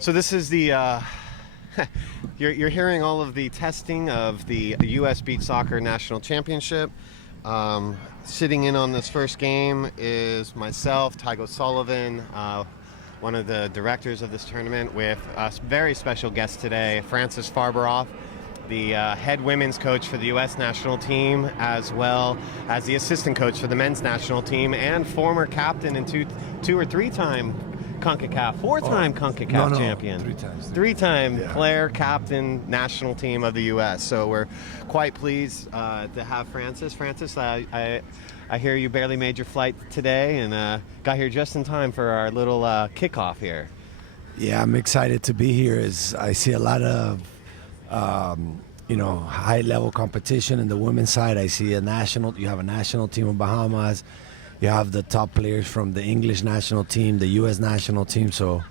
So this is the, you're hearing all of the testing of the U.S. Beach Soccer National Championship. Sitting in on this first game is myself, Tygo Sullivan, one of the directors of this tournament, with a very special guest today, Frances Farberoff, the head women's coach for the U.S. national team, as well as the assistant coach for the men's national team, and former captain and two or three-time CONCACAF, four-time CONCACAF champion. Three-time player, captain, national team of the U.S. So we're quite pleased to have Frances. Frances, I hear you barely made your flight today and got here just in time for our little kickoff here. Yeah, I'm excited to be here. As I see a lot of high-level competition in the women's side. I see you have a national team in Bahamas. You have the top players from the English national team, the U.S. national team, so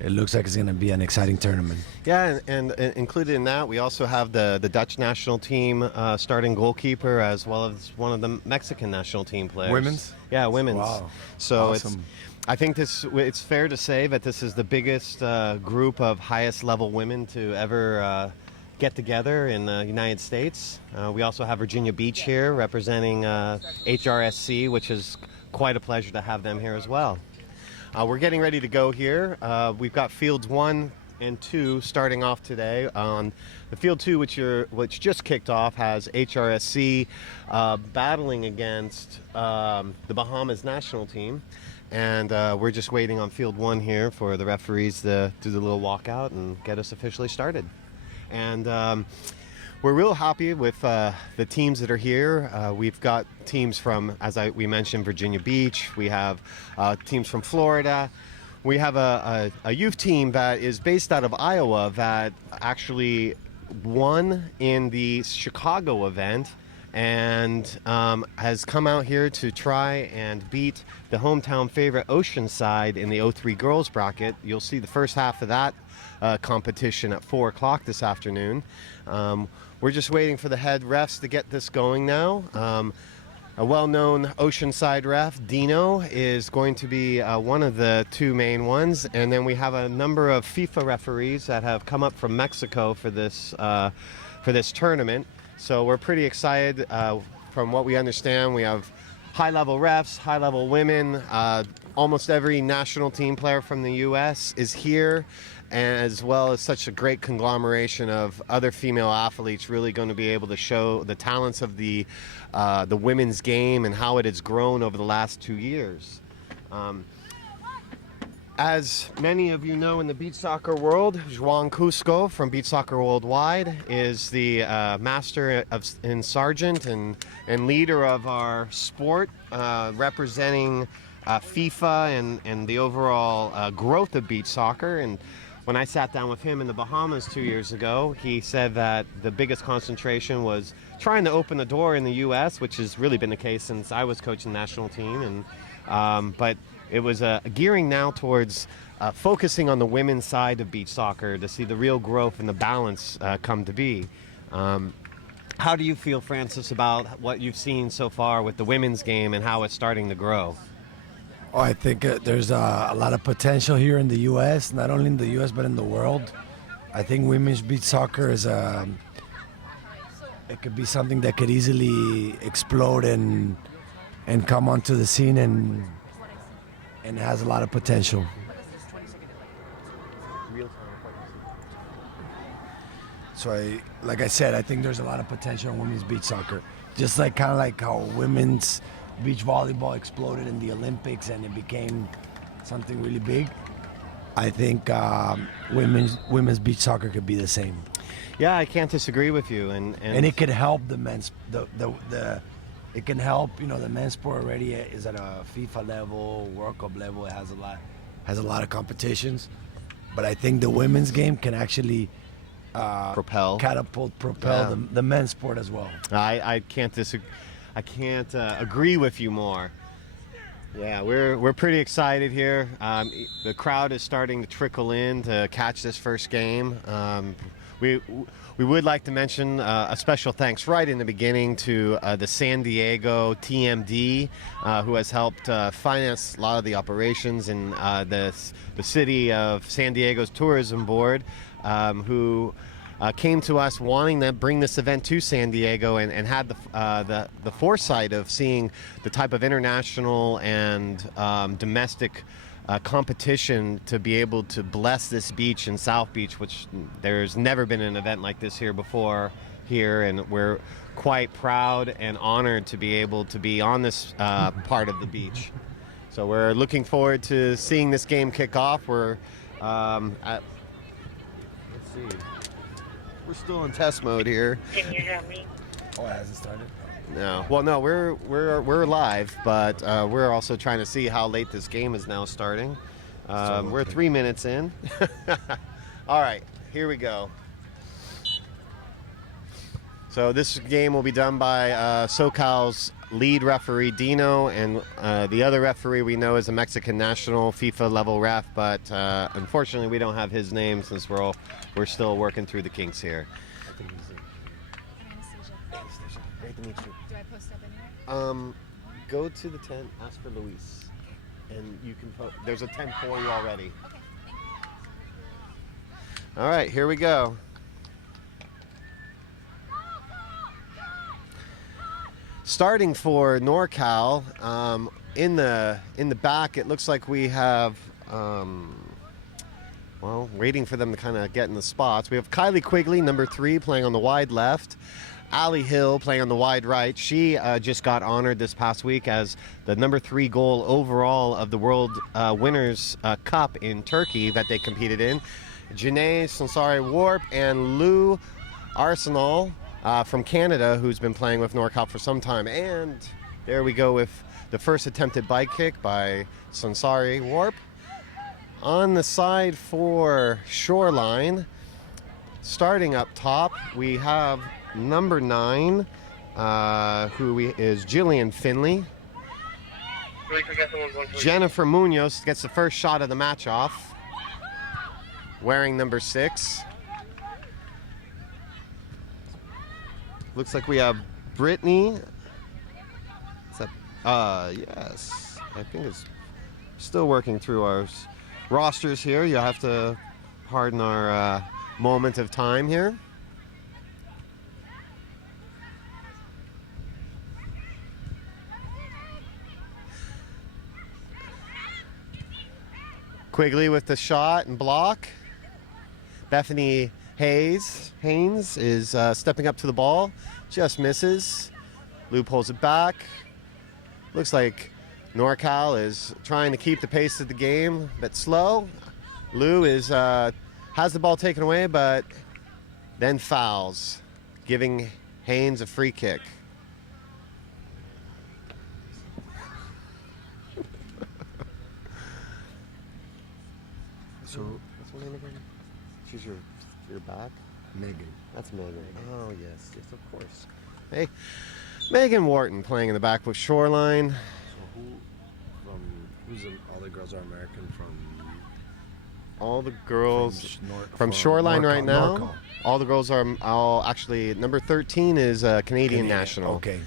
it looks like it's going to be an exciting tournament. Yeah, and included in that, we also have the Dutch national team starting goalkeeper, as well as one of the Mexican national team players. Women's? Yeah, women's. Wow. So awesome. I think it's fair to say that this is the biggest group of highest level women to ever get together in the United States. We also have Virginia Beach here representing HRSC, which is quite a pleasure to have them here as well. We're getting ready to go here. We've got fields 1 and 2 starting off today. On the field 2, which just kicked off, has HRSC battling against the Bahamas national team. And we're just waiting on field 1 here for the referees to do the little walkout and get us officially started. And we're real happy with the teams that are here. We've got teams from, we mentioned, Virginia Beach. We have teams from Florida. We have a youth team that is based out of Iowa that actually won in the Chicago event and has come out here to try and beat the hometown favorite Oceanside in the 0-3 girls bracket. You'll see the first half of that competition at 4 o'clock this afternoon. We're just waiting for the head refs to get this going now. A well-known Oceanside ref, Dino, is going to be one of the 2 main ones, and then we have a number of FIFA referees that have come up from Mexico for this tournament. So we're pretty excited. From what we understand, we have high-level refs, high-level women. Almost every national team player from the U.S. is here, as well as such a great conglomeration of other female athletes really going to be able to show the talents of the women's game and how it has grown over the last 2 years. As many of you know, in the beach soccer world, Juan Cusco from Beach Soccer Worldwide is the master in sergeant and leader of our sport, representing FIFA and the overall growth of beach soccer. And when I sat down with him in the Bahamas 2 years ago, he said that the biggest concentration was trying to open the door in the U.S., which has really been the case since I was coaching the national team. But it was gearing now towards focusing on the women's side of beach soccer to see the real growth and the balance come to be. How do you feel, Frances, about what you've seen so far with the women's game and how it's starting to grow? Oh, I think there's a lot of potential here in the U.S., not only in the U.S. but in the world. I think women's beach soccer is it could be something that could easily explode and come onto the scene and has a lot of potential. So like I said, I think there's a lot of potential in women's beach soccer. Just like kind of like how women's beach volleyball exploded in the Olympics and it became something really big. I think women's beach soccer could be the same. Yeah, I can't disagree with you. And it could help the men's it can help, the men's sport already is at a FIFA level, World Cup level. It has a lot of competitions, but I think the women's game can actually propel the men's sport as well. I can't disagree. I can't agree with you more. Yeah, we're pretty excited here. The crowd is starting to trickle in to catch this first game. We would like to mention a special thanks right in the beginning to the San Diego TMD, who has helped finance a lot of the operations in the city of San Diego's tourism board, who came to us wanting to bring this event to San Diego and had the foresight of seeing the type of international and domestic competition to be able to bless this beach in South Beach, which there's never been an event like this here before here, and we're quite proud and honored to be able to be on this part of the beach. So we're looking forward to seeing this game kick off. We're let's see. We're still in test mode here. Can you hear me? Oh, it hasn't started? No. Well, no, we're live, but we're also trying to see how late this game is now starting. We're 3 minutes in. All right, here we go. So this game will be done by SoCal's lead referee Dino, and the other referee we know is a Mexican national FIFA level ref, but unfortunately we don't have his name since we're still working through the kinks here. Great to meet you. Do I post up anywhere? Go to the tent, ask for Luis, and you can there's a tent for you already. Okay. All right, here we go. Starting for NorCal, in the back, it looks like we have, well, waiting for them to kind of get in the spots. We have Kylie Quigley, number 3, playing on the wide left. Allie Hill playing on the wide right. She just got honored this past week as the number 3 goal overall of the World Winners' Cup in Turkey that they competed in. Janae Sansari Warp and Lou Arsenal from Canada, who's been playing with NorCal for some time. And there we go with the first attempted bike kick by Sansari Warp. On the side for Shoreline, starting up top, we have number 9, who is Jillian Finley. Jennifer Munoz gets the first shot of the match off, wearing number 6. Looks like we have Brittany. Is that, yes, I think it's still working through our rosters here. You'll have to pardon our moment of time here. Quigley with the shot and block. Bethany Haynes is stepping up to the ball. Just misses. Lou pulls it back. Looks like NorCal is trying to keep the pace of the game, but slow. Lou is has the ball taken away, but then fouls, giving Haynes a free kick. So, what's her name again? She's your back? Megan. That's Megan. Oh, yes, of course. Hey, Megan Wharton playing in the back with Shoreline. So all the girls are American from? All the girls from from Shoreline NorCal, right now. NorCal. All the girls are all actually, number 13 is a Canadian national. Okay.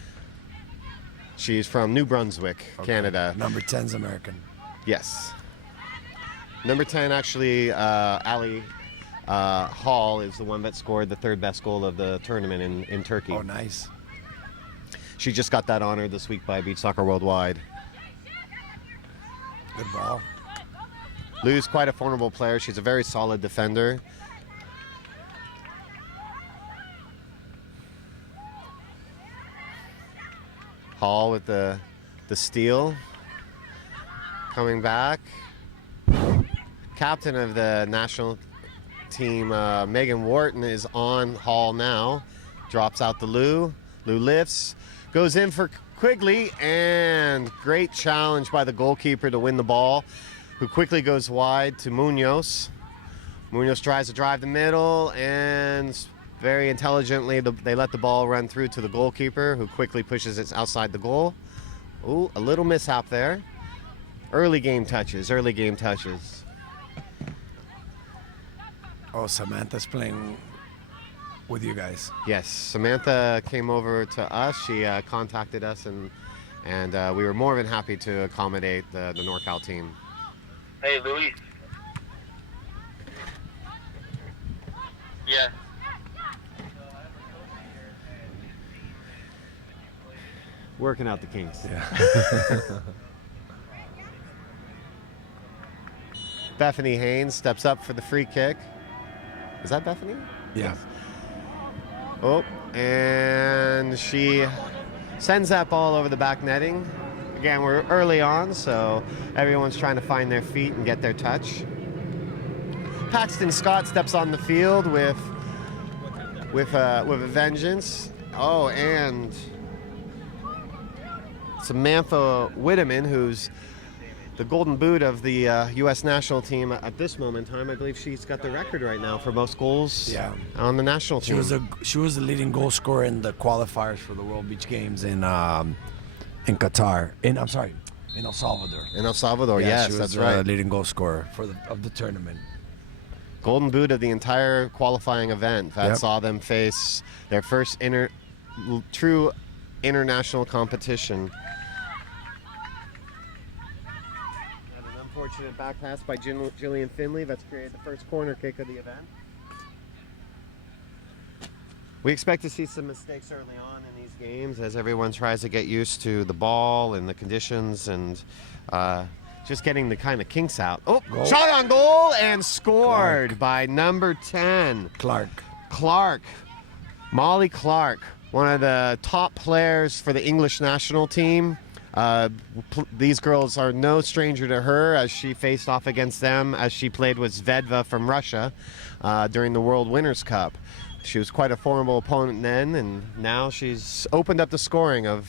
She's from New Brunswick, Okay. Canada. Number 10's American. Yes. Number 10, actually, Ali Hall is the one that scored the 3rd best goal of the tournament in Turkey. Oh, nice. She just got that honor this week by Beach Soccer Worldwide. Good ball. Lou's quite a formidable player. She's a very solid defender. Hall with the steal. Coming back. Captain of the national team, Megan Wharton, is on Hall now. Drops out to Lou. Lou lifts. Goes in for Quigley, and great challenge by the goalkeeper to win the ball, who quickly goes wide to Munoz. Munoz tries to drive the middle, and very intelligently they let the ball run through to the goalkeeper, who quickly pushes it outside the goal. Ooh, a little mishap there. Early game touches. Oh, Samantha's playing with you guys. Yes, Samantha came over to us. She contacted us, and we were more than happy to accommodate the NorCal team. Hey, Luis. Yeah. Working out the kinks. Yeah. Bethany Haynes steps up for the free kick. Is that Bethany? Yeah. Oh, and she sends that ball over the back netting. Again, we're early on, so everyone's trying to find their feet and get their touch. Paxton Scott steps on the field with a vengeance. Oh, and Samantha Whitteman, who's the golden boot of the U.S. national team at this moment in time. I believe she's got the record right now for most goals on the national team. She was the leading goal scorer in the qualifiers for the World Beach Games in Qatar. In El Salvador. In El Salvador, Yeah, yes, she was that's the right. leading goal scorer of the tournament. Golden boot of the entire qualifying event that saw them face their first true international competition. And an unfortunate back pass by Jillian Finley that's created the first corner kick of the event. We expect to see some mistakes early on in these games as everyone tries to get used to the ball and the conditions and just getting the kind of kinks out. Oh, Goal. Shot on goal and scored by number 10. Clark. Molly Clark, one of the top players for the English national team. These girls are no stranger to her as she faced off against them as she played with Zvedva from Russia during the World Winners' Cup. She was quite a formidable opponent then, and now she's opened up the scoring of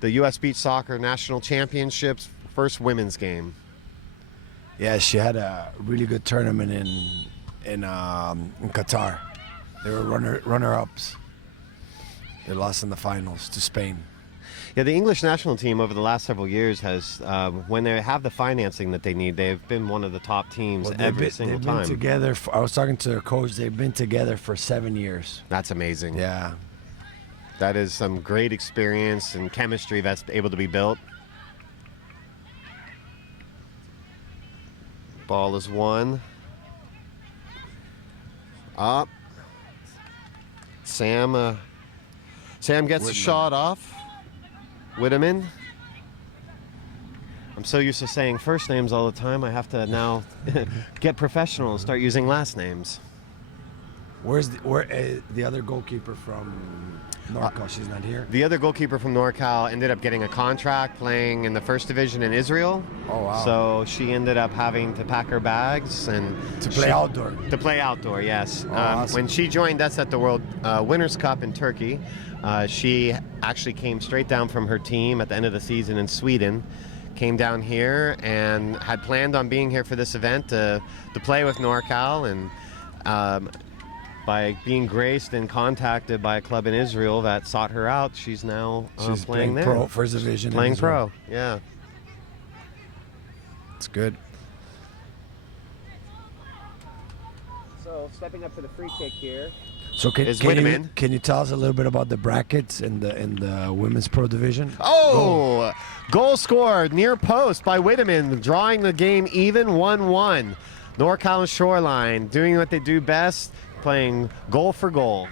the U.S. Beach Soccer National Championships first women's game. Yeah, she had a really good tournament in Qatar. They were runner-ups. They lost in the finals to Spain. Yeah, the English national team over the last several years has, when they have the financing that they need, they've been one of the top teams every single time. They've been together. I was talking to their coach. They've been together for 7 years. That's amazing. Yeah. That is some great experience and chemistry that's able to be built. Ball is won. Up. Sam gets a shot off. Whitteman. I'm so used to saying first names all the time, I have to now get professional and start using last names. Where's the other goalkeeper from NORCAL? She's not here. The other goalkeeper from NorCal ended up getting a contract playing in the first division in Israel. Oh, wow. So she ended up having to pack her bags and To play outdoor. To play outdoor, yes. Oh, awesome. When she joined us at the World Winners' Cup in Turkey, she actually came straight down from her team at the end of the season in Sweden, came down here and had planned on being here for this event to play with NorCal, and by being graced and contacted by a club in Israel that sought her out, she's now She's playing there. pro, first division. in Playing Israel. pro, yeah. It's good. So stepping up to the free kick here. So can Whitteman. you tell us a little bit about the brackets in the women's pro division? Oh, goal scored near post by Whitteman, drawing the game even 1-1. NorCal and Shoreline doing what they do best, playing goal for goal.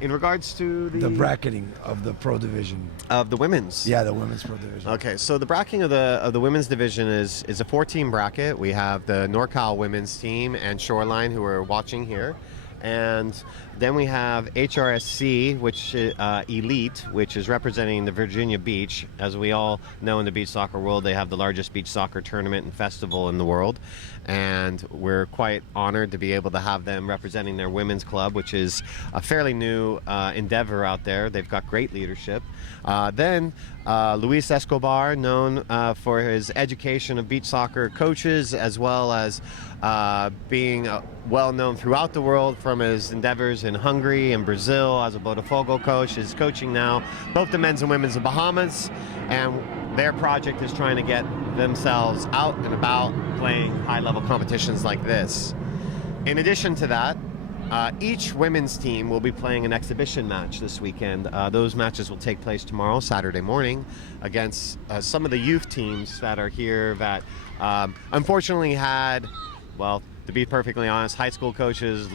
In regards to The bracketing of the pro division. of the women's. Yeah, the women's pro division. Okay, so the bracketing of the women's division is a 4-team bracket. We have the NorCal women's team and Shoreline, who are watching here. And then we have HRSC, which Elite, which is representing the Virginia Beach. As we all know, in the beach soccer world, they have the largest beach soccer tournament and festival in the world. And we're quite honored to be able to have them representing their women's club, which is a fairly new endeavor out there. They've got great leadership. Then Luis Escobar, known for his education of beach soccer coaches, as well as being well known throughout the world from his endeavors in Hungary and Brazil as a Botafogo coach, is coaching now both the men's and women's of Bahamas, and their project is trying to get themselves out and about playing high-level competitions like this. In addition to that, Each women's team will be playing an exhibition match this weekend. Those matches will take place tomorrow, Saturday morning, against some of the youth teams that are here that unfortunately had, well, to be perfectly honest, high school coaches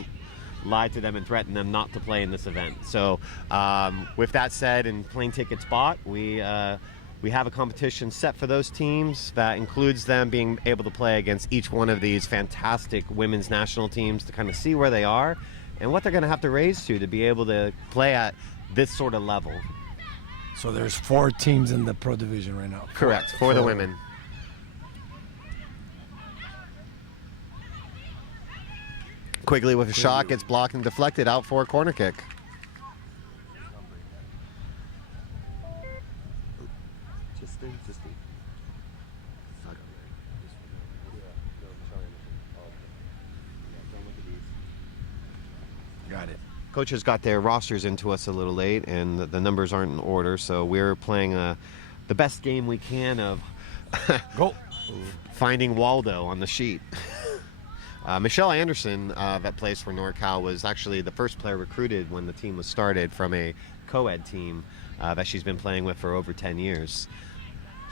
lied to them and threatened them not to play in this event. So with that said, and plane tickets bought, we have a competition set for those teams that includes them being able to play against each one of these fantastic women's national teams to kind of see where they are and what they're going to have to raise to be able to play at this sort of level. So there's 4 teams in the pro division right now. Correct, for the women. Quigley with a shot, gets blocked and deflected out for a corner kick. Got it. Coaches got their rosters into us a little late, and the numbers aren't in order, so we're playing the best game we can of Go. finding Waldo on the sheet. Michelle Anderson, that plays for NORCAL, was actually the first player recruited when the team was started from a co-ed team that she's been playing with for over 10 years.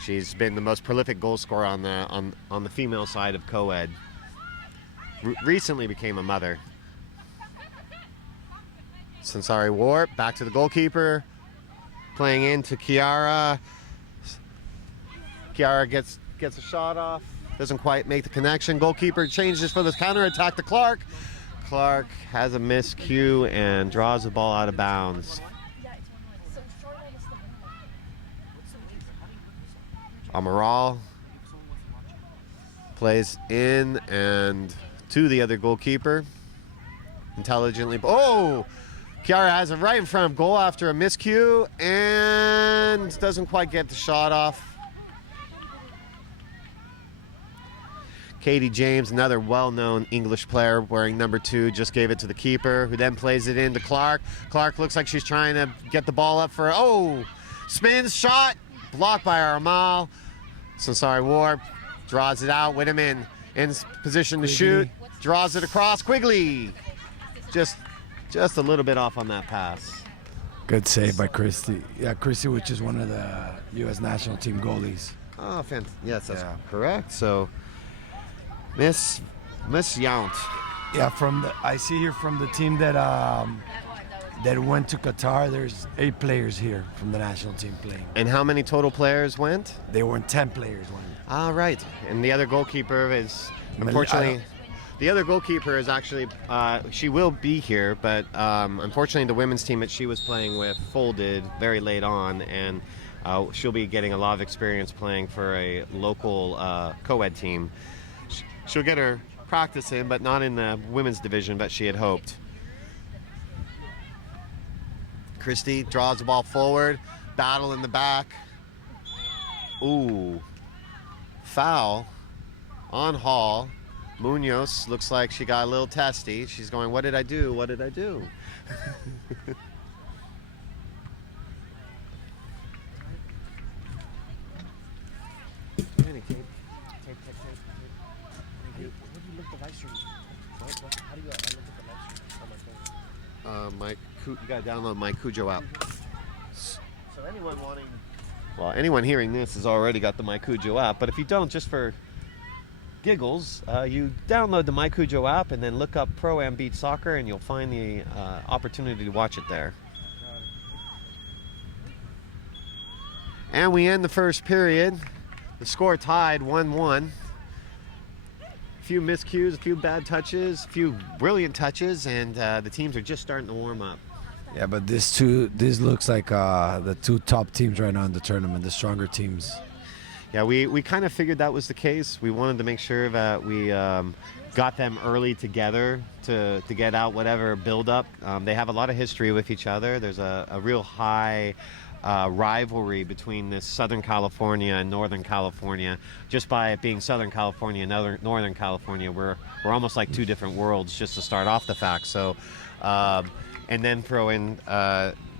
She's been the most prolific goal scorer on the female side of co-ed. Recently became a mother. Sansari Warp back to the goalkeeper, playing into Kiara. Kiara gets a shot off. Doesn't quite make the connection. Goalkeeper changes for the counterattack to Clark. Clark has a miscue and draws the ball out of bounds. Amaral plays in and to the other goalkeeper. Intelligently. Oh! Kiara has it right in front of goal after a miscue and doesn't quite get the shot off. Katie James, another well-known English player wearing number 2, just gave it to the keeper, who then plays it into Clark. Clark looks like she's trying to get the ball up for, spins, shot, blocked by Aramal. Sansari Warp draws it out, Whittam in position to shoot, draws it across, Quigley. Just a little bit off on that pass. Good save by Christy. Yeah, Christy, which is one of the U.S. national team goalies. Oh, fantastic. Yes, that's correct. So, Miss Yount. Yeah, I see here from the team that went to Qatar, there's 8 players here from the national team playing. And how many total players went? There were 10 players went. All right. And the other goalkeeper is, unfortunately, the other goalkeeper is actually, she will be here, but unfortunately the women's team that she was playing with folded very late on, and she'll be getting a lot of experience playing for a local co-ed team. She'll get her practice in, but not in the women's division that she had hoped. Christie draws the ball forward, battle in the back. Ooh, foul on Hall. Munoz looks like she got a little testy. She's going, what did I do? What did I do? You gotta download my Cujo app. So anyone hearing this has already got the My Cujo app, but if you don't, just for giggles, you download the My Cujo app and then look up Pro Am Beach Soccer, and you'll find the opportunity to watch it there. And we end the first period. The score tied 1-1. A few miscues, a few bad touches, a few brilliant touches, and the teams are just starting to warm up. Yeah, but this looks like the 2 top teams right now in the tournament, the stronger teams. Yeah, we kind of figured that was the case. We wanted to make sure that we got them early together to get out whatever build-up. They have a lot of history with each other. There's a real high rivalry between this Southern California and Northern California. Just by it being Southern California and Northern California, we're almost like 2 different worlds, just to start off the fact. So, and then throw in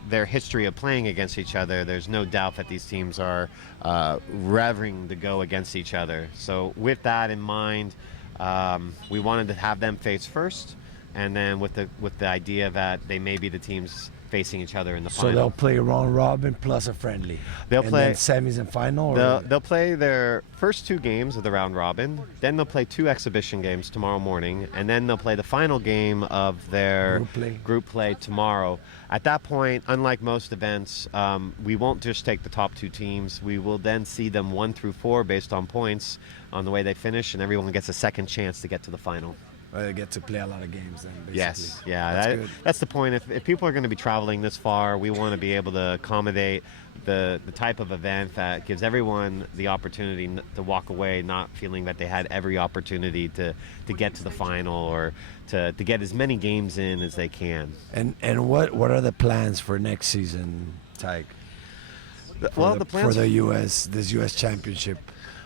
their history of playing against each other, there's no doubt that these teams are revving to go against each other. So with that in mind, we wanted to have them face first. and then with the idea that they may be the teams facing each other in the So final. they'll play round robin plus a friendly. They'll and play then semis and final. They'll play their first 2 games of the round robin. Then they'll play 2 exhibition games tomorrow morning, and then they'll play the final game of their group play tomorrow. At that point, unlike most events, we won't just take the top 2 teams. We will then see them 1 through 4 based on points on the way they finish, and everyone gets a second chance to get to the final. They get to play a lot of games then, basically. Yes, yeah, that's the point. If people are going to be traveling this far, we want to be able to accommodate the type of event that gives everyone the opportunity to walk away not feeling that they had every opportunity to get to the final or to get as many games in as they can. And what are the plans for next season, Tyke? The plans for this U.S. championship.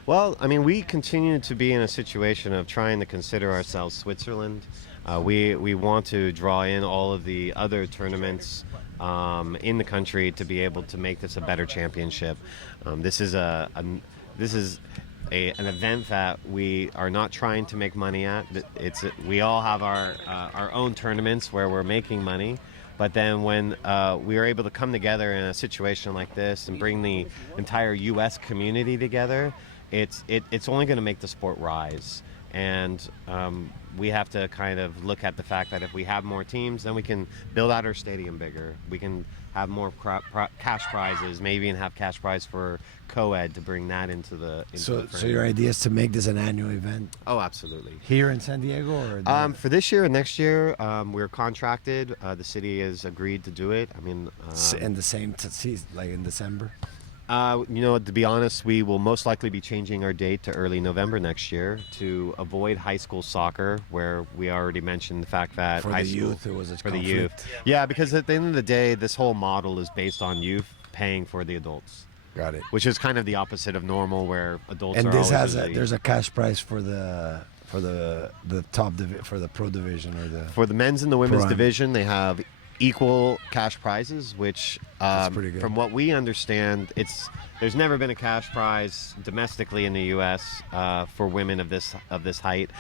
Well, I mean, we continue to be in a situation of trying to consider ourselves Switzerland. We want to draw in all of the other tournaments in the country to be able to make this a better championship. This is an event that we are not trying to make money at. We all have our own tournaments where we're making money. But then when we are able to come together in a situation like this and bring the entire U.S. community together, it's only going to make the sport rise. And we have to kind of look at the fact that if we have more teams, then we can build out our stadium bigger. We can have more cash prizes, maybe even have cash prize for co-ed to bring that into the So your idea is to make this an annual event? Oh, absolutely. Here in San Diego? Or for this year and next year, we're contracted. The city has agreed to do it. I mean, in the same season, like in December? To be honest, we will most likely be changing our date to early November next year to avoid high school soccer, where we already mentioned the fact that for high the school, youth, it was a for the conflict. youth. Yeah, because at the end of the day, this whole model is based on youth paying for the adults. Got it. Which is kind of the opposite of normal, where adults and are this always has there's a cash prize for the top for the pro division or for the men's and the women's Prime. division. They have equal cash prizes, which That's pretty good. from what we understand, there's never been a cash prize domestically in the U.S. For women of this height.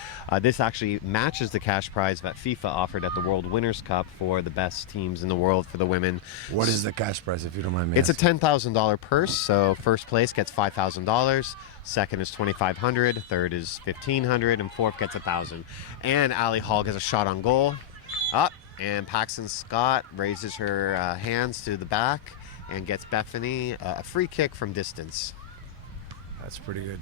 This actually matches the cash prize that FIFA offered at the World Winners' Cup for the best teams in the world for the women. What is the cash prize, if you don't mind me It's a asking? $10,000 purse. So first place gets $5,000, second is $2,500, third is $1,500, and fourth gets $1,000. And Ali Hall gets a shot on goal. Up, and Paxton Scott raises her hands to the back and gets Bethany a free kick from distance. That's pretty good.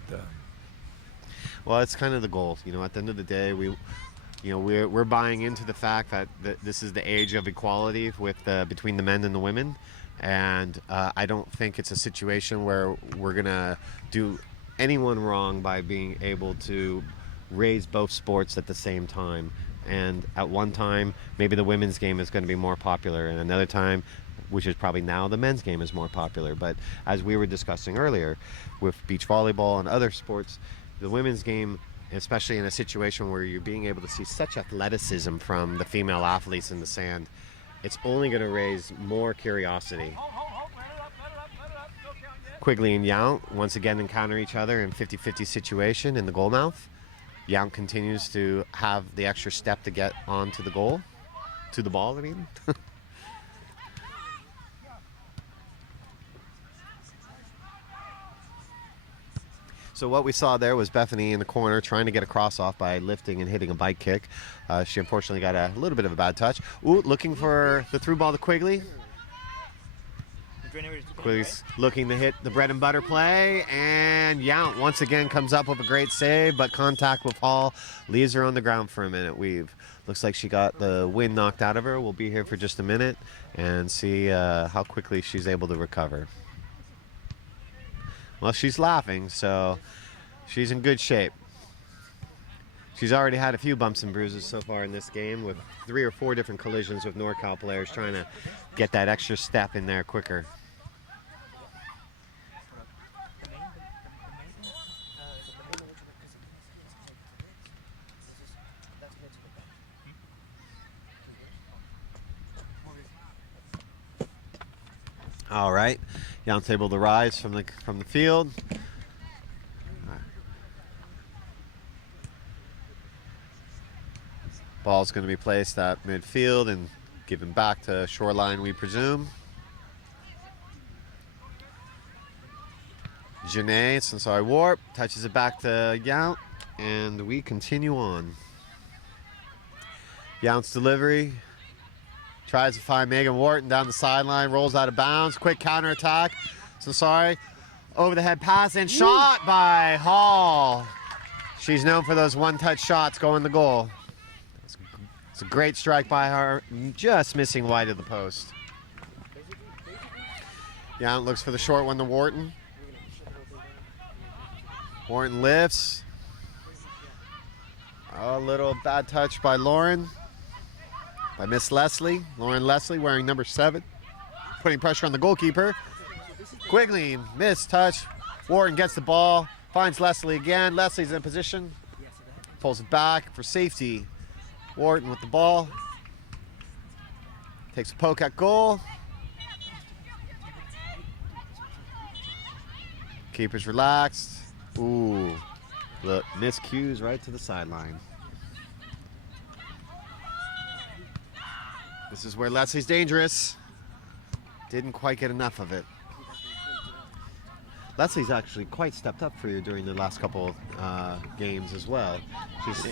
Well, it's kind of the goal. At the end of the day, we're buying into the fact that this is the age of equality between the men and the women, and I don't think it's a situation where we're gonna do anyone wrong by being able to raise both sports at the same time. And at one time, maybe the women's game is going to be more popular, and another time, which is probably now, the men's game is more popular. But as we were discussing earlier with beach volleyball and other sports, the women's game, especially in a situation where you're being able to see such athleticism from the female athletes in the sand, it's only going to raise more curiosity. Quigley and Yount once again encounter each other in 50-50 situation in the goal mouth. Yount continues to have the extra step to get onto the goal, to the ball, I mean. So what we saw there was Bethany in the corner trying to get a cross off by lifting and hitting a bike kick. She unfortunately got a little bit of a bad touch. Ooh, looking for the through ball to Quigley. Quigley's looking to hit the bread and butter play, and Yount once again comes up with a great save, but contact with Hall leaves her on the ground for a minute. Looks like she got the wind knocked out of her. We'll be here for just a minute and see how quickly she's able to recover. Well, she's laughing, so she's in good shape. She's already had a few bumps and bruises so far in this game, with 3 or 4 different collisions with NORCAL players trying to get that extra step in there quicker. All right, Yount's able to rise from the field. Ball's going to be placed at midfield and given back to Shoreline, we presume. Janae, Sansari Warp, touches it back to Yount, and we continue on. Yount's delivery. Tries to find Megan Wharton down the sideline, rolls out of bounds. Quick counterattack. Sansari, over the head pass and shot by Hall. She's known for those one-touch shots going the goal. It's a great strike by her, just missing wide of the post. Yount looks for the short one to Wharton. Wharton lifts. A little bad touch by Lauren. By Miss Leslie. Lauren Leslie wearing number 7. Putting pressure on the goalkeeper. Quigley, missed touch. Wharton gets the ball. Finds Leslie again. Leslie's in position. Pulls it back for safety. Wharton with the ball. Takes a poke at goal. Keeper's relaxed. Ooh. Look, miscues right to the sideline. This is where Leslie's dangerous. Didn't quite get enough of it. Leslie's actually quite stepped up for you during the last couple games as well.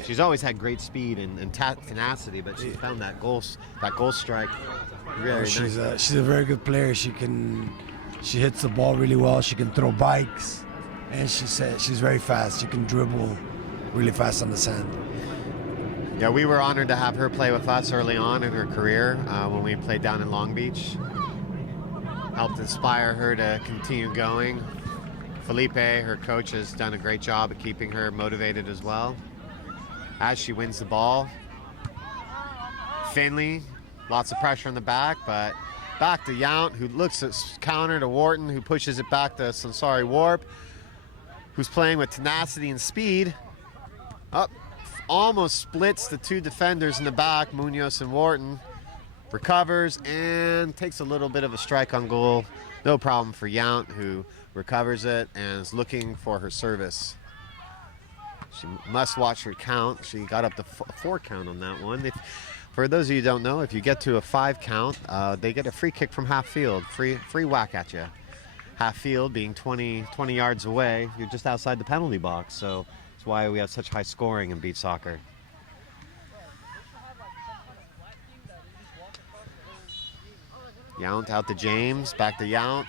She's always had great speed and tenacity, but she's found that goal strike very nice. She's a very good player. She hits the ball really well. She can throw bikes, and she's very fast. She can dribble really fast on the sand. Yeah, we were honored to have her play with us early on in her career when we played down in Long Beach. Helped inspire her to continue going. Felipe, her coach, has done a great job at keeping her motivated as well. As she wins the ball, Finley, lots of pressure on the back, but back to Yount, who looks at counter to Wharton, who pushes it back to Sansari Warp, who's playing with tenacity and speed. Up. Almost splits the two defenders in the back, Munoz and Wharton. Recovers and takes a little bit of a strike on goal. No problem for Yount, who recovers it and is looking for her service. She must watch her count. She got up to 4 count on that one. For those of you who don't know, if you get to a 5 count, they get a free kick from half field. Free whack at you. Half field being 20 yards away. You're just outside the penalty box. So that's why we have such high scoring in beach soccer. Yount out to James, back to Yount.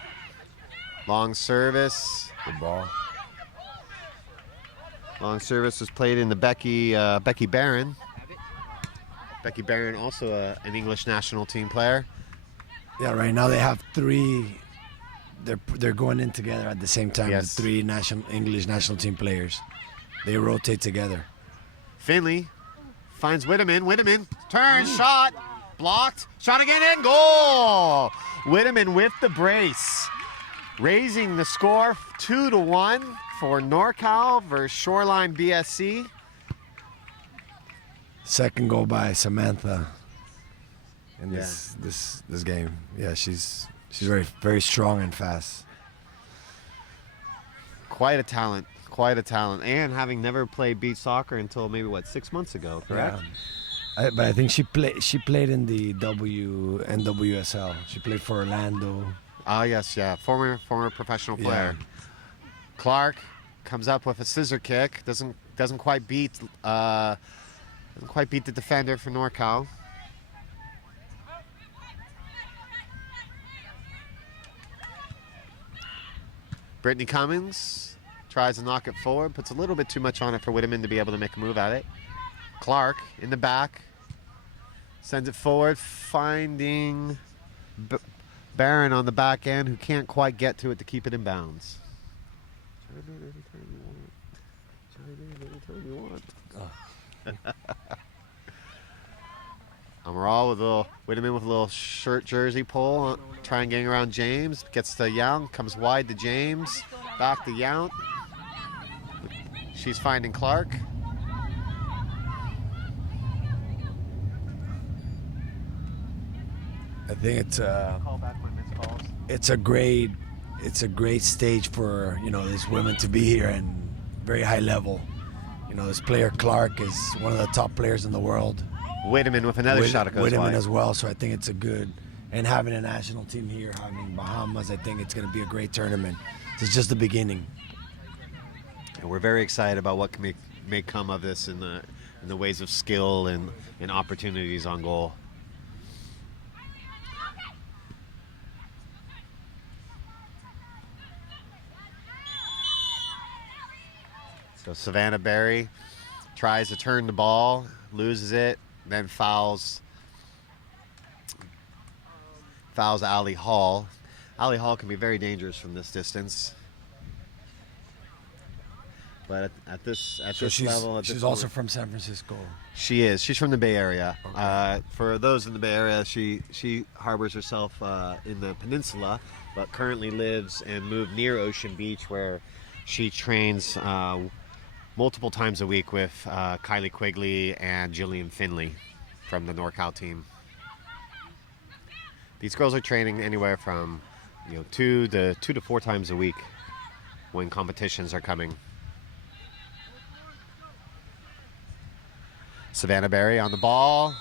Long service. Good ball. Long service was played in the Becky Barron. Becky Barron, also an English national team player. Yeah, right now they have 3. They're going in together at the same time. Yes. The 3 English national team players. They rotate together. Finley finds Whitteman. Whitteman turns, shot, blocked, shot again, and goal! Whitteman with the brace, raising the score 2-1 for NORCAL versus Shoreline BSC. Second goal by Samantha in this game. Yeah, she's very, very strong and fast. Quite a talent. And having never played beach soccer until maybe 6 months ago, correct? Yeah. But I think she played in the NWSL. She played for Orlando. Ah, yes, yeah. Former professional player. Yeah. Clark comes up with a scissor kick. Doesn't quite beat the defender for NORCAL. Brittany Cummins tries to knock it forward, puts a little bit too much on it for Whitteman to be able to make a move at it. Clark in the back, sends it forward, finding Barron on the back end, who can't quite get to it to keep it in bounds. Amaral with Whitteman with a little shirt jersey pull, trying getting around James, gets to Yount, comes wide to James, back to Yount. She's finding Clark. I think it's a great stage for these women to be here and very high level. This player Clark is one of the top players in the world. Whitman with another shot that goes Whitman wide. as well. So I think it's a good, and having a national team here, having Bahamas, I think it's going to be a great tournament. It's just the beginning. And we're very excited about what may come of this in the ways of skill and opportunities on goal. So Savannah Berry tries to turn the ball, loses it, then fouls Ali Hall. Ali Hall can be very dangerous from this distance. But at this level, she's also from San Francisco. She is. She's from the Bay Area. Okay. For those in the Bay Area, she harbors herself in the peninsula, but currently lives and moved near Ocean Beach, where she trains multiple times a week with Kylie Quigley and Jillian Finley from the NORCAL team. These girls are training anywhere from 2 to 4 times a week when competitions are coming. Savannah Berry on the ball.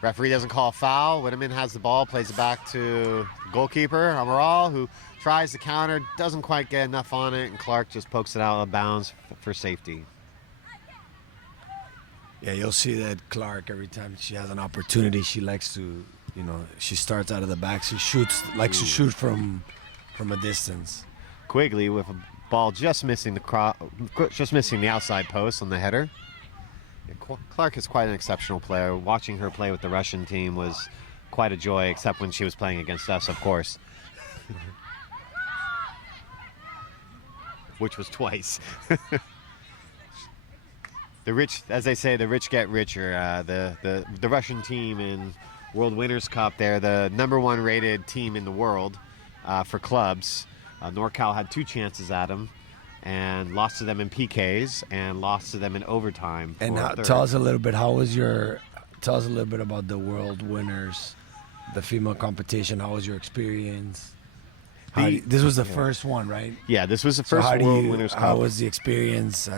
Referee doesn't call a foul. Whitman has the ball, plays it back to goalkeeper Amaral, who tries to counter, doesn't quite get enough on it, and Clark just pokes it out of bounds for safety. Yeah, you'll see that Clark, every time she has an opportunity, she likes to, she starts out of the back. She likes to shoot from a distance. Quigley with a ball just missing the outside post on the header. Clark is quite an exceptional player. Watching her play with the Russian team was quite a joy, except when she was playing against us, of course. Which was twice. The rich, as they say, the rich get richer. The Russian team in World Winners' Cup, they're the #1 rated team in the world for clubs. NORCAL had 2 chances at them and lost to them in PKs and lost to them in overtime. And tell us a little bit about the World Winners, the female competition. How was your experience? This was the first one, right? Yeah, this was the first World Winners Cup. How was the experience?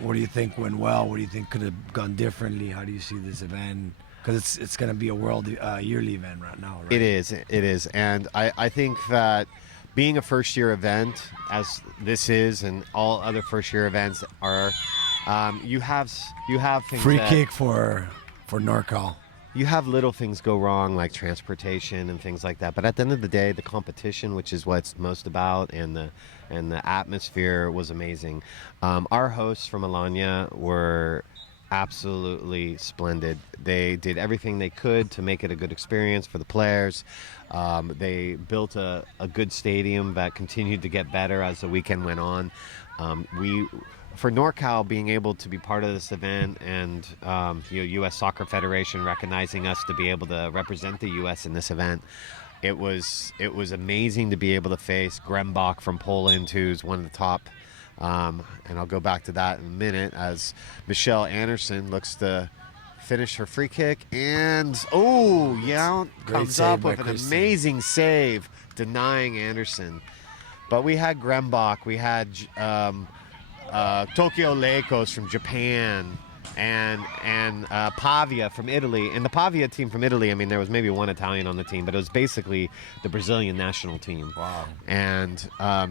What do you think went well? What do you think could have gone differently? How do you see this event? Because it's going to be a world yearly event right now, right? It is. And I think that being a first-year event, as this is, and all other first-year events are, you have things free kick for NORCAL. You have little things go wrong, like transportation and things like that. But at the end of the day, the competition, which is what it's most about, and the atmosphere was amazing. Our hosts from Alanya were absolutely splendid. They did everything they could to make it a good experience for the players. They built a good stadium that continued to get better as the weekend went on. For NORCAL being able to be part of this event, and U.S. Soccer Federation recognizing us to be able to represent the U.S. in this event, it was amazing to be able to face Grembach from Poland, who's one of the top. And I'll go back to that in a minute as Michelle Anderson looks to finish her free kick, and comes up with an amazing save, denying Anderson. But we had Grembach, we had Tokyo Lakos from Japan, and Pavia from Italy. And the Pavia team from Italy, I mean, there was maybe one Italian on the team, but it was basically the Brazilian national team. Wow. And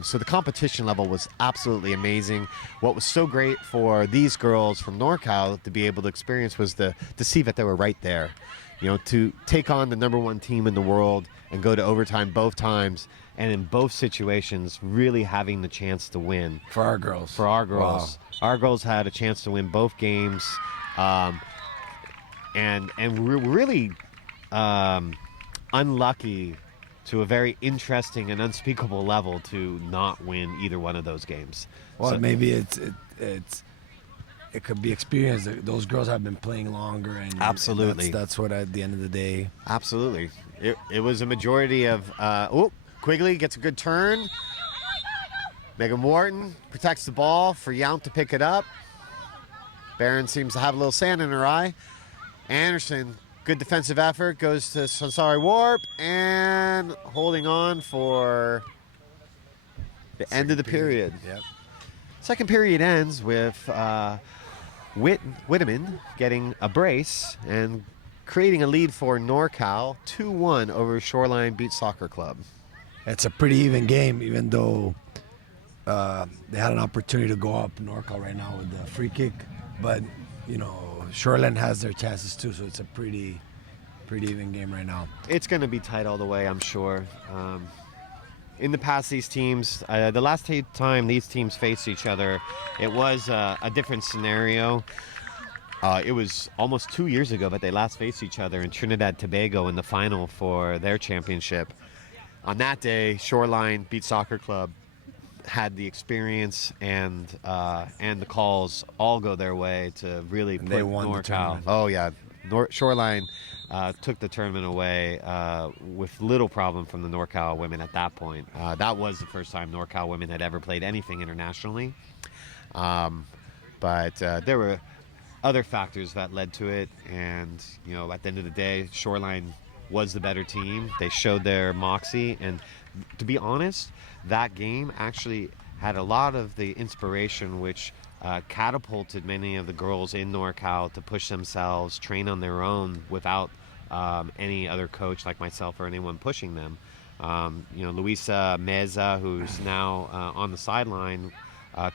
so the competition level was absolutely amazing. What was so great for these girls from NORCAL to be able to experience was to see that they were right there. To take on the #1 team in the world and go to overtime both times, and in both situations really having the chance to win. For our girls. Wow. Our girls had a chance to win both games, and we're really unlucky to a very interesting and unspeakable level to not win either one of those games. Well, So- maybe it could be experienced. Those girls have been playing longer, and Absolutely. and that's what at the end of the day. Absolutely. It was a majority of... Quigley gets a good turn. Megan Wharton protects the ball for Yount to pick it up. Barron seems to have a little sand in her eye. Anderson, good defensive effort, goes to Sansari Warp, and holding on for the end of the period. Yep. Second period ends with Whitteman getting a brace and creating a lead for NORCAL 2-1 over Shoreline Beach Soccer Club. It's a pretty even game, even though they had an opportunity to go up NorCal right now with the free kick. But, Shoreline has their chances too, so it's a pretty even game right now. It's going to be tight all the way, I'm sure. In the past, these teams, the last time these teams faced each other, it was a different scenario. It was almost 2 years ago, but they last faced each other in Trinidad Tobago in the final for their championship. On that day, Shoreline Beach Soccer Club had the experience and the calls all go their way to really put they won the NORCAL. tournament. Oh yeah, Shoreline took the tournament away with little problem from the NORCAL women at that point. That was the first time NORCAL women had ever played anything internationally. But there were other factors that led to it, and at the end of the day, Shoreline was the better team. They showed their moxie, and to be honest, that game actually had a lot of the inspiration which catapulted many of the girls in NORCAL to push themselves, train on their own without any other coach like myself or anyone pushing them. Luisa Meza, who's now on the sideline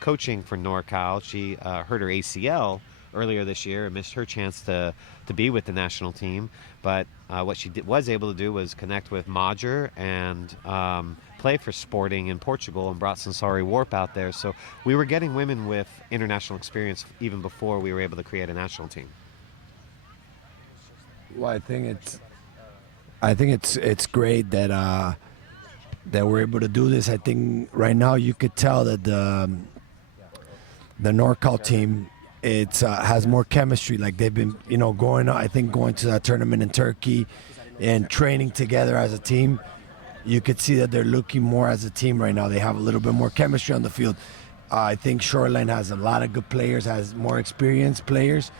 coaching for NORCAL, she hurt her ACL earlier this year and missed her chance to be with the national team. But what she was able to do was connect with Modger and play for Sporting in Portugal and brought Sansari Warp out there. So we were getting women with international experience even before we were able to create a national team. Well, I think it's great that we're able to do this. I think right now you could tell that the NORCAL team has more chemistry. Like they've been going to that tournament in Turkey and training together as a team. You could see that they're looking more as a team right now. They have a little bit more chemistry on the field. I think Shoreline has a lot of good players, has more experienced players,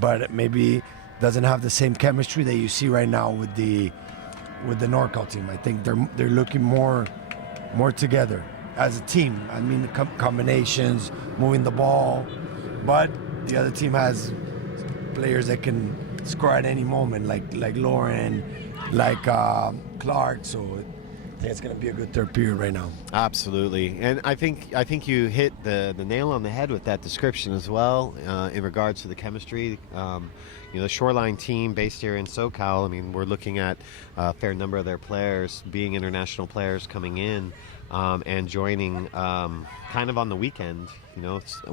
but maybe doesn't have the same chemistry that you see right now with the NORCAL team. I think they're looking more together as a team. I mean, the combinations, moving the ball, but the other team has players that can score at any moment, like Lauren, like Clark. So I think it's going to be a good third period right now. Absolutely, and I think you hit the nail on the head with that description as well in regards to the chemistry. The Shoreline team based here in SoCal, I mean, we're looking at a fair number of their players being international players coming in and joining kind of on the weekend,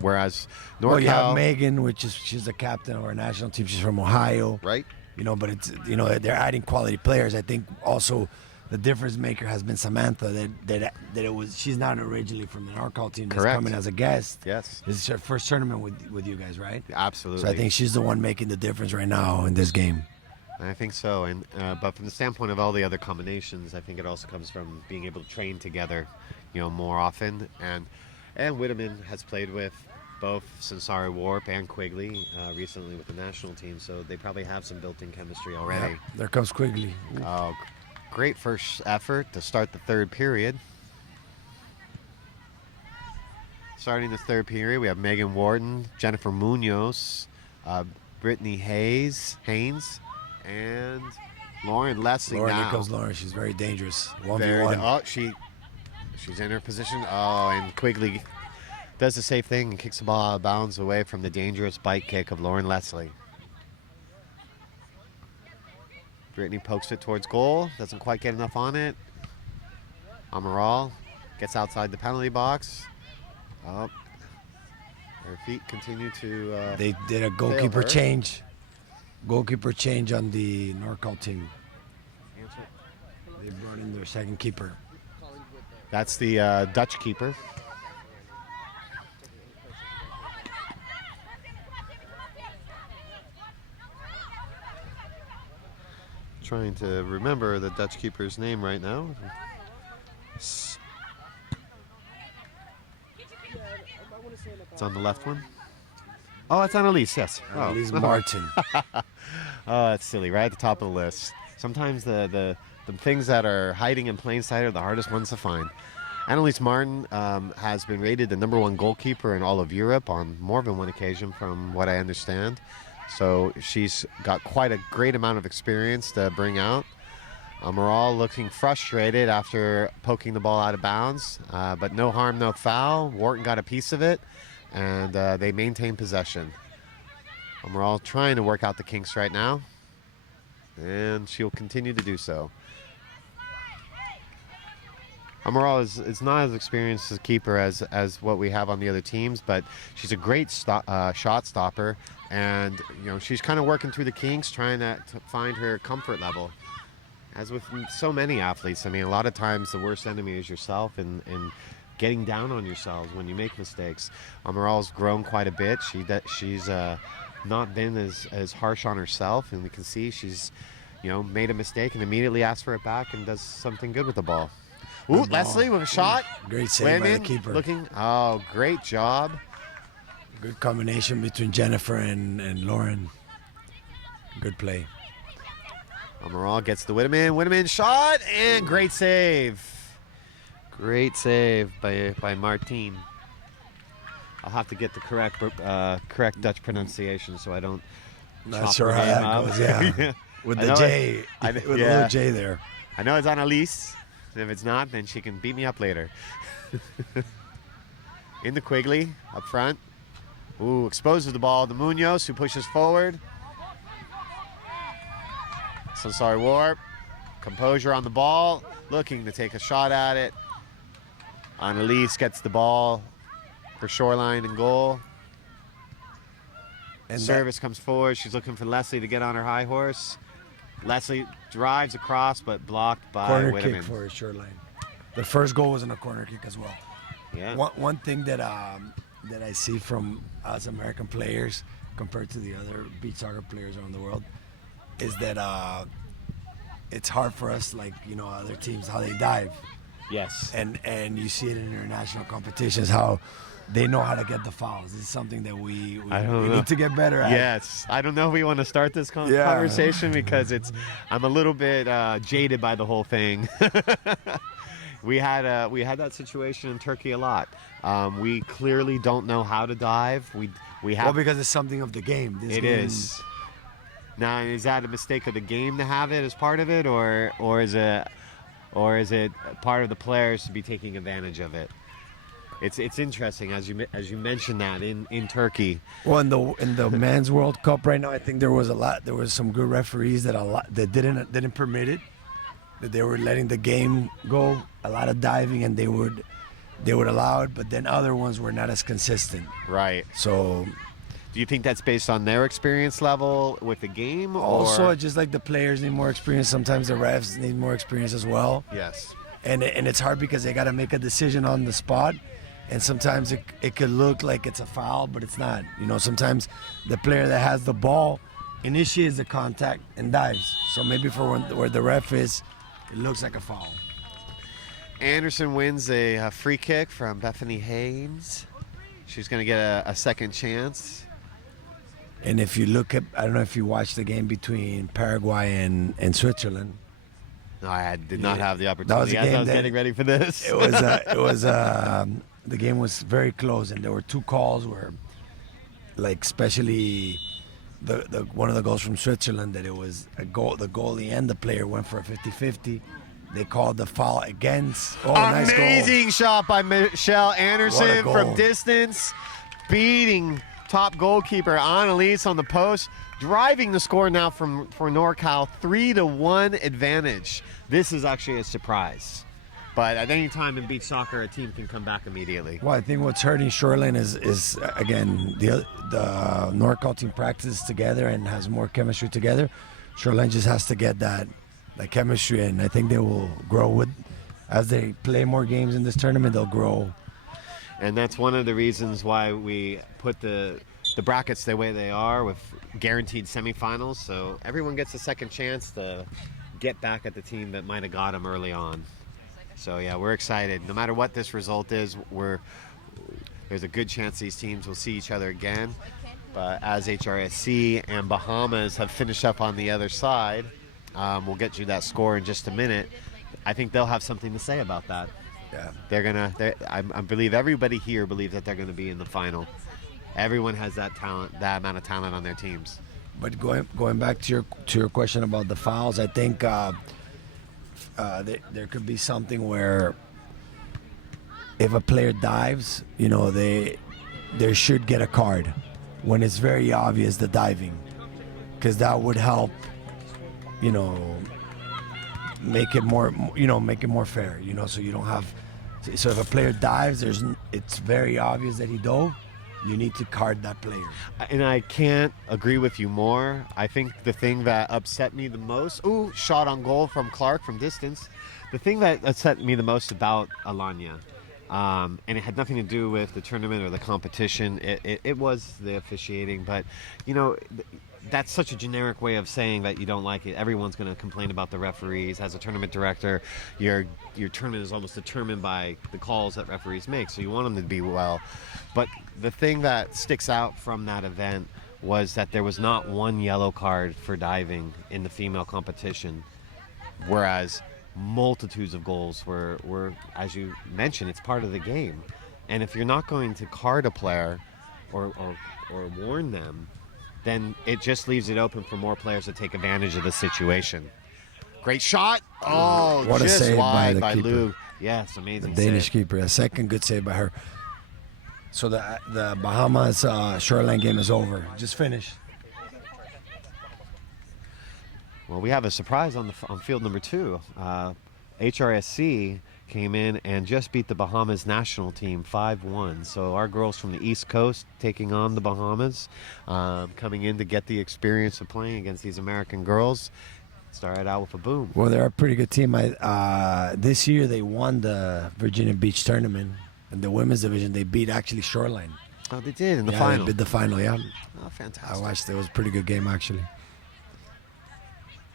whereas NORCAL... Well, you have Megan, she's the captain of our national team. She's from Ohio. Right. But it's, they're adding quality players. I think also the difference maker has been Samantha, she's not originally from the NORCAL team. She's coming as a guest. Yes. This is her first tournament with you guys, right? Absolutely. So I think she's the one making the difference right now in this game. I think so, and but from the standpoint of all the other combinations, I think it also comes from being able to train together, more often. And Whitteman has played with both Sansari Warp and Quigley recently with the national team, so they probably have some built-in chemistry already. Yep. There comes Quigley. Oh, great first effort to start the third period. Starting the third period, we have Megan Warden, Jennifer Munoz, Brittany Haynes, and Lauren Leslie. Lauren, now. Here comes Lauren. She's very dangerous. 1v1. Oh, she's in her position. Oh, and Quigley does the safe thing and kicks the ball out of bounds away from the dangerous bite kick of Lauren Leslie. Brittany pokes it towards goal. Doesn't quite get enough on it. Amaral gets outside the penalty box. Oh, her feet continue to... they did a goalkeeper change. Goalkeeper change on the NORCAL team. They brought in their second keeper. That's the Dutch keeper. Trying to remember the Dutch keeper's name right now. It's on the left one. Oh, it's Annalise, yes. Annalise Martin. Oh, that's silly, right at the top of the list. Sometimes the things that are hiding in plain sight are the hardest ones to find. Annalise Martin has been rated the #1 goalkeeper in all of Europe on more than one occasion, from what I understand. So she's got quite a great amount of experience to bring out. Amaral looking frustrated after poking the ball out of bounds, but no harm, no foul. Wharton got a piece of it, and they maintain possession. Amaral trying to work out the kinks right now, and she'll continue to do so. Amaral is not as experienced as a keeper as what we have on the other teams, but she's a great shot stopper, and she's kind of working through the kinks, trying to find her comfort level. As with so many athletes, I mean, a lot of times the worst enemy is yourself, and getting down on yourselves when you make mistakes. Amaral's grown quite a bit. She's not been as harsh on herself, and we can see she's made a mistake and immediately asks for it back and does something good with the ball. Ooh, Leslie with a shot. Great save by the keeper. Great job. Good combination between Jennifer and Lauren. Good play. Amaral gets the Whitteman shot, and great save. Great save by Martine. I'll have to get the correct Dutch pronunciation so I don't. Not sure how that goes. Yeah, with the J, with a little J there. I know it's Annalise. If it's not, then she can beat me up later. In the Quigley up front. Ooh, exposes the ball to Munoz, who pushes forward. Sorry, Warp. Composure on the ball, looking to take a shot at it. Annalise gets the ball for Shoreline and goal. And service comes forward. She's looking for Leslie to get on her high horse. Leslie drives across, but blocked by corner Whitteman. Kick for Shoreline. The first goal was in a corner kick as well. Yeah. One thing that I see from us American players compared to the other beach soccer players around the world is that it's hard for us, like other teams, how they dive. Yes. And you see it in international competitions how they know how to get the fouls. This is something that we need to get better at. Yes. I don't know if we want to start this conversation because I'm a little bit jaded by the whole thing. We had that situation in Turkey a lot. We clearly don't know how to dive. We have because it's something of the game. It is. Now, is that a mistake of the game to have it as part of it, or is it part of the players to be taking advantage of it? It's interesting as you mentioned that in Turkey. Well, in the men's World Cup right now, I think there was some good referees that didn't permit it. That they were letting the game go, a lot of diving, and they would allow it, but then other ones were not as consistent. Right. So, do you think that's based on their experience level with the game? Also, just like the players need more experience, sometimes the refs need more experience as well. Yes. And it's hard because they got to make a decision on the spot, and sometimes it could look like it's a foul, but it's not. Sometimes the player that has the ball initiates the contact and dives. So maybe for where the ref is, it looks like a foul. Anderson wins a free kick from Bethany Haynes. She's going to get a second chance. And if you look at, I don't know if you watched the game between Paraguay and Switzerland. No, I did not have the opportunity. That was I was getting ready for this. It was the game was very close, and there were two calls where, like, especially the one of the goals from Switzerland, that it was a goal. The goalie and the player went for a 50-50. They called the foul against. Oh, nice goal. Amazing shot by Michelle Anderson from distance, beating top goalkeeper Annalise on the post, driving the score now for NORCAL, 3-1 advantage. This is actually a surprise. But at any time in beach soccer, a team can come back immediately. Well, I think what's hurting Shoreline is again, the NORCAL team practices together and has more chemistry together. Shoreline just has to get that chemistry, and I think they will grow as they play more games in this tournament. They'll grow. And that's one of the reasons why we put the brackets the way they are, with guaranteed semifinals, so everyone gets a second chance to get back at the team that might have got them early on. So yeah, we're excited. No matter what this result is, there's a good chance these teams will see each other again. But as HRSC and Bahamas have finished up on the other side, we'll get you that score in just a minute. I think they'll have something to say about that. Yeah. I believe everybody here believes that they're gonna be in the final. Everyone has that talent, that amount of talent on their teams. But going back to your question about the fouls, I think there could be something where if a player dives, they should get a card when it's very obvious the diving, because that would help, make it more fair, so you don't have. So if a player dives, it's very obvious that he dove. You need to card that player. And I can't agree with you more. I think the thing that upset me the most, shot on goal from Clark from distance. The thing that upset me the most about Alanya, and it had nothing to do with the tournament or the competition. It was the officiating, but that's such a generic way of saying that you don't like it. Everyone's going to complain about the referees. As a tournament director, your tournament is almost determined by the calls that referees make, so you want them to be well. But the thing that sticks out from that event was that there was not one yellow card for diving in the female competition, whereas multitudes of goals were, as you mentioned, it's part of the game. And if you're not going to card a player or warn them, then it just leaves it open for more players to take advantage of the situation. Great shot. Oh, what just a save wide by the keeper. Lou. Yes, amazing The Danish save. keeper. A second good save by her. So the Bahamas Shoreline game is over. Just finished. Well, we have a surprise on field number 2. HRSC came in and just beat the Bahamas national team 5-1. So our girls from the East Coast taking on the Bahamas, coming in to get the experience of playing against these American girls. Started out with a boom. Well, they're a pretty good team. This year they won the Virginia Beach tournament. In the women's division, they beat actually Shoreline. Oh, they did in the They final. beat the final, yeah. Oh, fantastic. I watched it. It was a pretty good game, actually.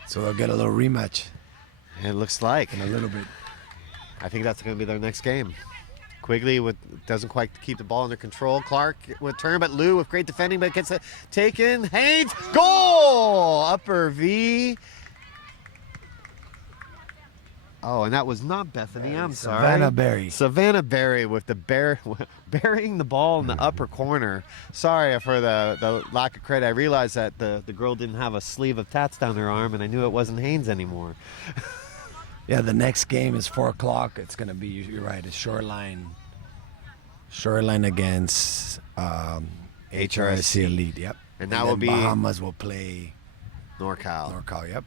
So they'll get a little rematch It looks like. in a little bit. I think that's going to be their next game. Quigley doesn't quite keep the ball under control. Clark with turn, but Lou with great defending, but gets it taken. Haynes, goal! Upper V. Oh, and that was not Bethany. I'm sorry. Savannah Berry. Savannah Berry with burying the ball in the upper corner. Sorry for the lack of credit. I realized that the girl didn't have a sleeve of tats down her arm, and I knew it wasn't Haynes anymore. Yeah, the next game is 4 o'clock. It's going to be, you're right, it's Shoreline. Shoreline against HRSC Elite, yep. And that then will be Bahamas will play NORCAL. NORCAL, yep.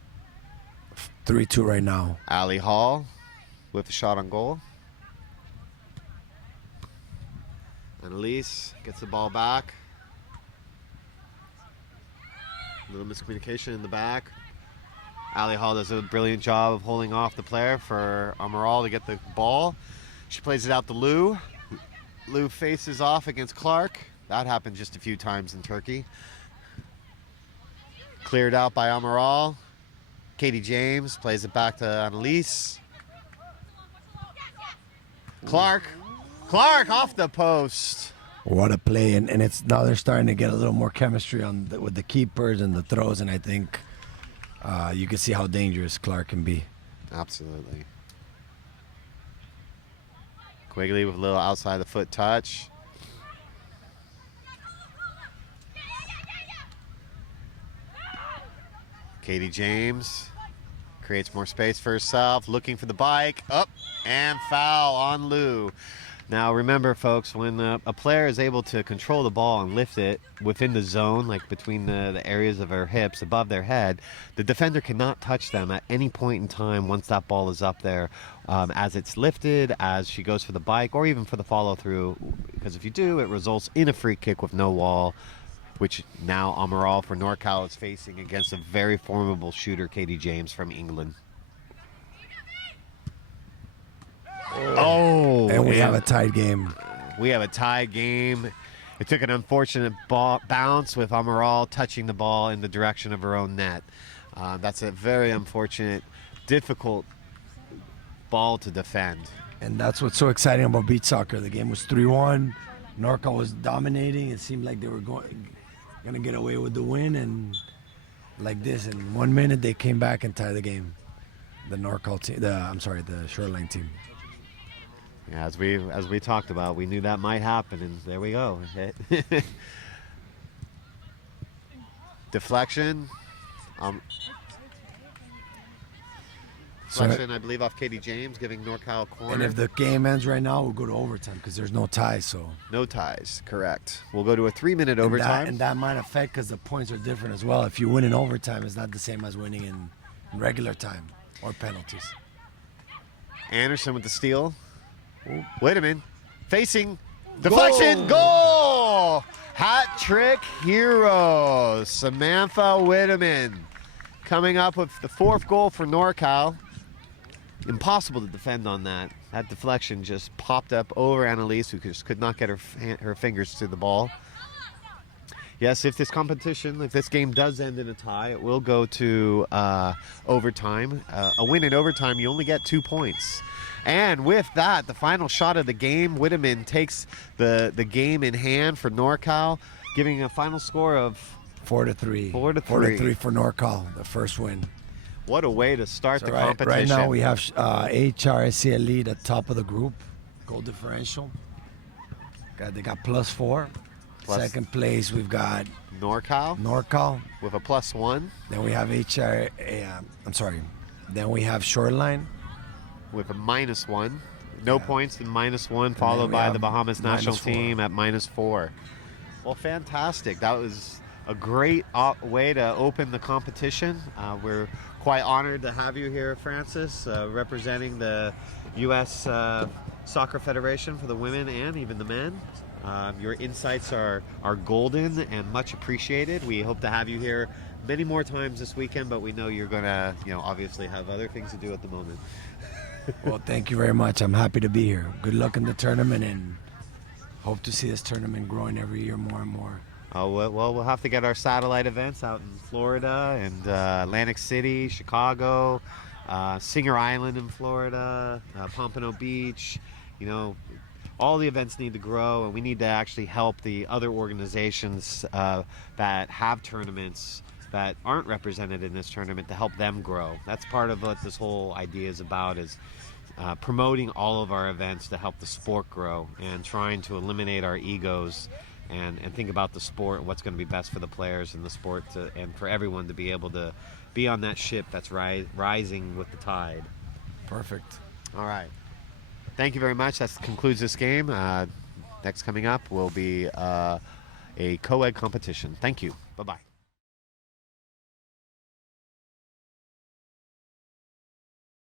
3-2 right now. Ali Hall with the shot on goal. Annalise gets the ball back. A little miscommunication in the back. Ali Hall does a brilliant job of holding off the player for Amaral to get the ball. She plays it out to Lou. Lou faces off against Clark. That happened just a few times in Turkey. Cleared out by Amaral. Katie James plays it back to Annalise. Clark off the post. What a play. And it's now they're starting to get a little more chemistry with the keepers and the throws, and I think you can see how dangerous Clark can be. Absolutely. Quigley with a little outside the foot touch. Katie James creates more space for herself, looking for the bike, up, and foul on Lou. Now remember, folks, when a player is able to control the ball and lift it within the zone, like between the areas of her hips, above their head, the defender cannot touch them at any point in time once that ball is up there, as it's lifted, as she goes for the bike, or even for the follow-through, because if you do, it results in a free kick with no wall, which now Amaral for NORCAL is facing against a very formidable shooter, Katie James from England. Oh, And we have a tied game. We have a tied game. It took an unfortunate bounce with Amaral touching the ball in the direction of her own net. That's a very unfortunate, difficult ball to defend. And that's what's so exciting about beach soccer. The game was 3-1. NORCAL was dominating. It seemed like they were going to get away with the win. And like this, in 1 minute, they came back and tied the game. The NORCAL team, the Shoreline team. Yeah, as we talked about, we knew that might happen, and there we go. Deflection. Deflection, I believe, off Katie James, giving NorCal a corner. And if the game ends right now, we'll go to overtime because there's no ties. So no ties, correct. We'll go to a 3-minute overtime. And that might affect because the points are different as well. If you win in overtime, it's not the same as winning in regular time or penalties. Anderson with the steal. Whitman facing. Deflection. Goal! Hat trick hero. Samantha Whitman coming up with the 4th goal for NorCal. Impossible to defend on that. That deflection just popped up over Annalise, who just could not get her fingers to the ball. Yes, if this game does end in a tie, it will go to overtime. A win in overtime, you only get 2 points. And with that, the final shot of the game, Whitman takes the game in hand for NorCal, giving a final score of 4-3. 4-3 for NorCal, the first win. What a way to start the competition. Right now we have HRSC Elite at top of the group, goal differential. They got +4. Second place we've got NorCal with a +1. Then we have Then we have Shoreline with a -1. No points in -1, followed by the Bahamas national team at -4. Well, fantastic. That was a great way to open the competition. We're quite honored to have you here, Francis, representing the U.S. Soccer Federation for the women and even the men. Your insights are golden and much appreciated. We hope to have you here many more times this weekend, but we know you're going to, obviously have other things to do at the moment. Well, thank you very much. I'm happy to be here. Good luck in the tournament, and hope to see this tournament growing every year more and more. Oh, well, we'll have to get our satellite events out in Florida and Atlantic City, Chicago, Singer Island in Florida, Pompano Beach. All the events need to grow, and we need to actually help the other organizations that have tournaments that aren't represented in this tournament to help them grow. That's part of what this whole idea is about, is promoting all of our events to help the sport grow and trying to eliminate our egos and think about the sport and what's going to be best for the players and the sport and for everyone to be able to be on that ship that's rising with the tide. Perfect. All right. Thank you very much. That concludes this game. Next coming up will be a co-ed competition. Thank you. Bye-bye.